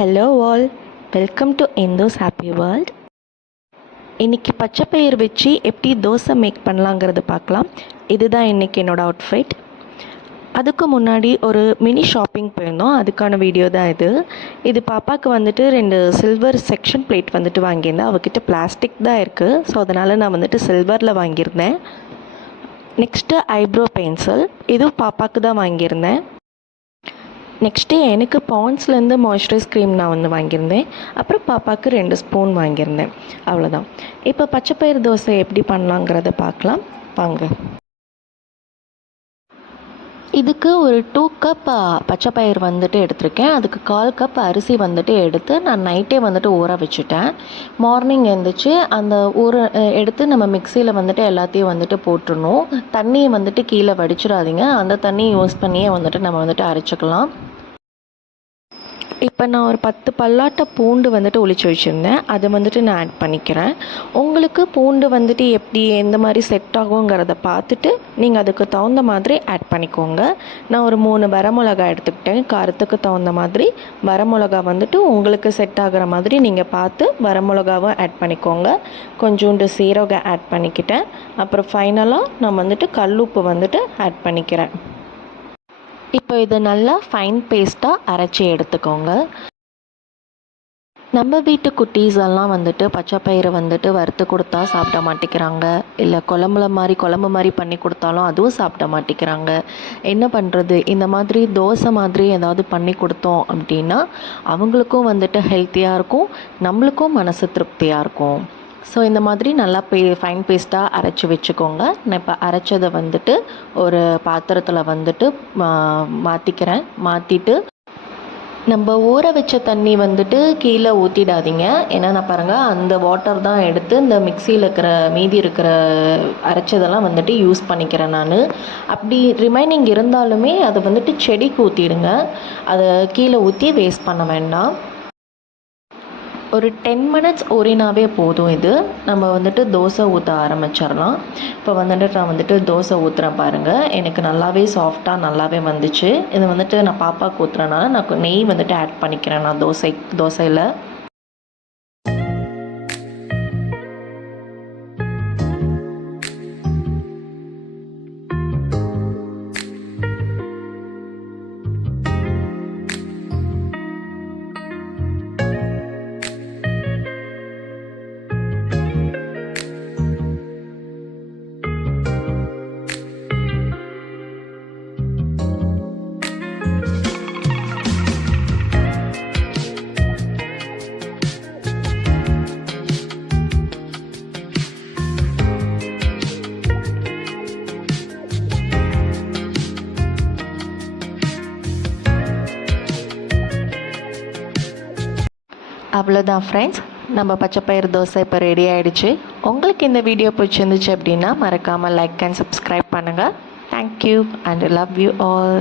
Hello all, welcome to இந்தோஸ் happy world. இன்றைக்கி பச்சைப்பயிர் வச்சு எப்படி தோசை மேக் பண்ணலாங்கிறது பார்க்கலாம். இதுதான் இன்றைக்கி என்னோடய அவுட்ஃபிட். அதுக்கு முன்னாடி ஒரு மினி ஷாப்பிங் போயிருந்தோம், அதுக்கான வீடியோ தான் இது. இது பாப்பாவுக்கு வந்துட்டு 2 சில்வர் செக்ஷன் பிளேட் வந்துட்டு வாங்கியிருந்தேன். அவகிட்ட பிளாஸ்டிக் தான் இருக்குது, ஸோ அதனால் நான் வந்துட்டு சில்வரில் வாங்கியிருந்தேன். நெக்ஸ்ட்டு ஐப்ரோ பென்சில், இதுவும் பாப்பாவுக்கு தான் வாங்கியிருந்தேன். நெக்ஸ்ட்டு எனக்கு பாண்ட்ஸ்லேருந்து மாய்ஸ்சரைஸ் க்ரீம் நான் வந்து வாங்கியிருந்தேன். அப்புறம் பாப்பாவுக்கு 2 ஸ்பூன் வாங்கியிருந்தேன். அவ்வளோதான். இப்போ பச்சைப்பயிறு தோசை எப்படி பண்ணலாங்கிறத பார்க்கலாம் வாங்க. இதுக்கு ஒரு 2 கப் பச்சைப்பயிறு வந்துட்டு எடுத்திருக்கேன். அதுக்கு 1/4 கப் அரிசி வந்துட்டு எடுத்து நான் நைட்டே வந்துட்டு ஊற வச்சுட்டேன். மார்னிங் எழுந்திரிச்சு அந்த எடுத்து நம்ம மிக்சியில் வந்துட்டு எல்லாத்தையும் வந்துட்டு போட்டுடணும். தண்ணியை வந்துட்டு கீழே வடிச்சிடாதீங்க, அந்த தண்ணியை யூஸ் பண்ணியே வந்துட்டு நம்ம வந்துட்டு அரைச்சிக்கலாம். இப்போ நான் ஒரு 10 பல்லாட்ட பூண்டு வந்துட்டு உளிச்சு வச்சுருந்தேன், அதை வந்துட்டு நான் ஆட் பண்ணிக்கிறேன். உங்களுக்கு பூண்டு வந்துட்டு எப்படி எந்த மாதிரி செட் ஆகுங்கிறத பார்த்துட்டு நீங்கள் அதுக்கு தகுந்த மாதிரி ஆட் பண்ணிக்கோங்க. நான் ஒரு 3 வரமிளகா எடுத்துக்கிட்டேன். காரத்துக்கு தகுந்த மாதிரி வரமிளகா வந்துட்டு உங்களுக்கு செட் ஆகிற மாதிரி நீங்கள் பார்த்து வரமிளகாவும் ஆட் பண்ணிக்கோங்க. கொஞ்சோண்டு சீரகம் ஆட் பண்ணிக்கிட்டேன். அப்புறம் ஃபைனலாக நான் வந்துட்டு கல்லுப்பு வந்துட்டு ஆட் பண்ணிக்கிறேன். இப்போ இது நல்லா ஃபைன் பேஸ்ட்டாக அரைச்சி எடுத்துக்கோங்க. நம்ம வீட்டு குட்டீஸ் எல்லாம் வந்துட்டு பச்சைப்பயிறு வந்துட்டு வறுத்து கொடுத்தா சாப்பிட மாட்டேங்கிறாங்க, இல்லை குழம்பு மாதிரி பண்ணி கொடுத்தாலும் அதுவும் சாப்பிட மாட்டேங்கிறாங்க. என்ன பண்ணுறது, இந்த மாதிரி தோசை மாதிரி ஏதாவது பண்ணி கொடுத்தோம் அப்படின்னா அவங்களுக்கும் வந்துட்டு ஹெல்த்தியாக இருக்கும், நம்மளுக்கும் மனசு திருப்தியாக இருக்கும். ஸோ இந்த மாதிரி நல்லா ஃபைன் பேஸ்ட்டாக அரைச்சி வச்சுக்கோங்க. நான் இப்போ அரைச்சதை வந்துட்டு ஒரு பாத்திரத்தில் வந்துட்டு மாற்றிக்கிறேன். மாற்றிட்டு நம்ம ஊற வச்ச தண்ணி வந்துட்டு கீழே ஊற்றிடாதீங்க. ஏன்னா நான் பாருங்கள் அந்த வாட்டர் தான் எடுத்து இந்த மிக்சியில் மீதி இருக்கிற அரைச்சதெல்லாம் வந்துட்டு யூஸ் பண்ணிக்கிறேன் நான். அப்படி ரிமைனிங் இருந்தாலுமே அதை வந்துட்டு செடிக்கு ஊற்றிடுங்க, அதை கீழே ஊற்றி வேஸ்ட் பண்ண வேண்டாம். ஒரு 10 மினிட்ஸ் ஊறினாவே போதும். இது நம்ம வந்துட்டு தோசை ஊற்ற ஆரம்பிச்சிடலாம். இப்போ வந்துட்டு நான் வந்துட்டு தோசை ஊற்றுறேன் பாருங்கள், எனக்கு நல்லாவே சாஃப்டாக நல்லாவே வந்துச்சு. இது வந்துட்டு நான் பாப்பாவுக்கு ஊற்றுறனால நான் நெய் வந்துட்டு ஆட் பண்ணிக்கிறேன் நான் தோசையில். அவ்வளோதான் ஃப்ரெண்ட்ஸ், நம்ம பச்சைப்பயிறு தோசை இப்போ ரெடி ஆகிடுச்சு. உங்களுக்கு இந்த வீடியோ பிடிச்சிருந்துச்சு அப்படின்னா மறக்காமல் லைக் அண்ட் சப்ஸ்கிரைப் பண்ணுங்கள். Thank you and love you all.